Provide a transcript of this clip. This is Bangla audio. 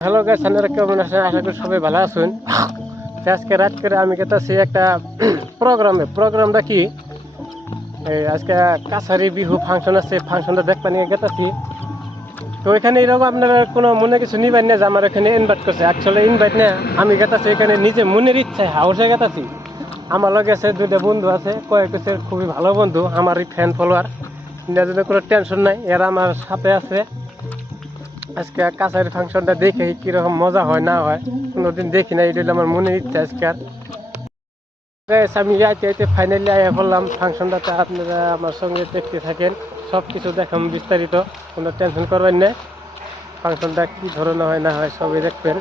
হ্যালো গাইস, আপনারা কেমন আছেন? আশা করি সবাই ভালো আছেন। আজকে রাত করে আমি গেতেছি একটা প্রোগ্রামটা কি আজকে কাছারি বিহু ফাংশন আছে, ফাংশনটা দেখতে নিয়ে গেতেছি। তো এখানে এরকম আপনারা কোনো মনে কিছু নিবেন না যে আমার এখানে ইনভাইট করছে। অ্যাকচুয়ালি ইনভাইট না, আমি গেতেছি এখানে নিজে মনের ইচ্ছায় হাউসে গেতেছি। আমার লগে আছে দুইটা বন্ধু আছে, কয়েক খুবই ভালো বন্ধু, আমারই ফ্যান ফলোয়ার। এর জন্য কোনো টেনশন নাই, এরা আমার সাথে আছে। আজকে কাছারি ফাংশনটা দেখে কিরকম মজা হয় না হয়, কোনোদিন দেখি না, এটা আমার মনের ইচ্ছা আজকে। আর আমি আইতে ফাইনালি আয়া বললাম ফাংশনটাতে, আপনারা আমার সঙ্গে দেখতে থাকেন, সব কিছু দেখাম বিস্তারিত, কোনো টেনশন করবেন না। ফাংশনটা কি ধরনের হয় না হয় সবই দেখবেন।